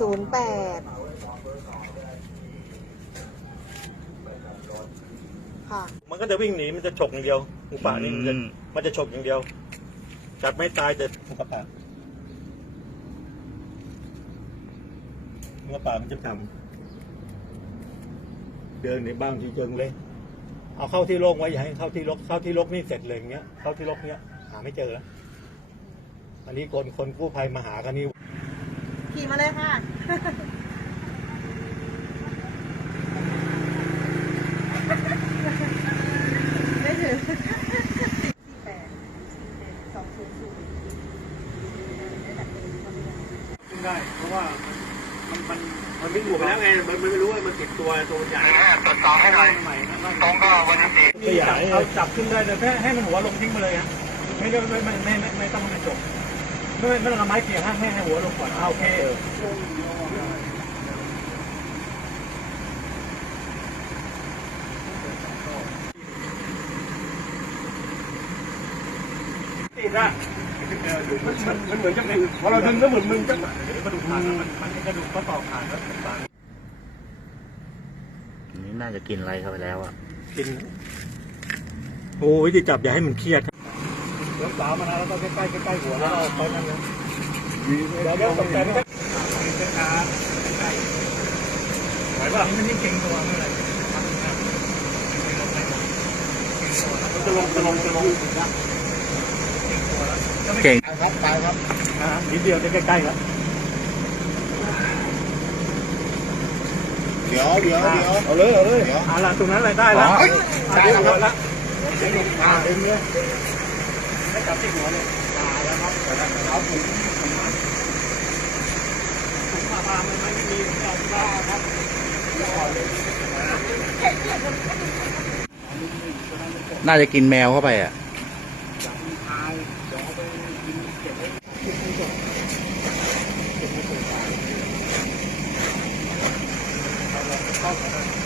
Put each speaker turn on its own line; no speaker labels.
ศูนย์แปด
ค่ะ มันก็จะวิ่งหนีมันจะฉกอย่างเดียวหมูป่านี่มันจะอืม มันจะฉกอย่างเดียวจับไม่ตายแต่หมูป่าหมูป่ามันจะทำเดินในบ้างที่เจิงเลย เอาเข้าที่โล่งไว้อย่าให้เข้าที่รกเข้าที่รกนี่เสร็จเลยอย่างเงี้ยเข้าที่รกเนี้ยหาไม่เจอแล้วอันนี้คนคนกู้ภัยมาหากันนี่ ขี่มาเลยค่ะไม่ถึงสี่แปดสองศูนย์ศูนย์ขึ้นได้ เพราะว่ามันมันมันวิ่งอยู่ไปแล้วไง มันมันไม่รู้ว่ามันติดตัวตัวใหญ่ตรวจสอบให้หน่อยใหม่นะตรงก็วันนี้ติดเอาจับขึ้นได้แต่แค่ให้มันหัวลงทิ้งไปเลยฮะไม่ไม่ไม่ไม่ไม่ไม่ไม่ต้องให้มันจบ ไม่ไม่ต้องเอาไม้เกี่ยงให้ให้ให้หัวลงก่อนเอาโอเค
ติดอะมันมันเหมือนจะเป็นพอเราดึงก็เหมือนมึงจะกระดูกขาดมันมันกระดูกข้อต่อขาดแล้วต่างอันนี้น่าจะกินอะไรเข้าไปแล้วอะกิน
โอ้ยที่จับอย่าให้มันเครียด เลี้ยงสาวมานะแล้วก็ใกล้ๆใกล้ๆหัวแล้วเอาไปนั่นนะเดี๋ยวเดี๋ยวตกใจไม่ได้ไหวป่ะมันยิ่งเก่งตัวเมื่อไหร่
มันจะลงจะลงจะลงเก่งครับตาย
ครับอ่านิดเดียวใกล้ๆครับเดี๋ยวเดี๋ยวเดี๋ยวเอาเลยเอาเลยเอาละตรงนั้นเลยได้แล้วเฮ้ยได้แล้วละเดี๋ยวอ่าเองเนี่ย ให้จับที่หัวเลยตายแล้วครับเอาถุง
ถุงผ้าผ้ามันไม่มีเอาผ้าครับน่าจะกินแมวเข้าไปอะเข้า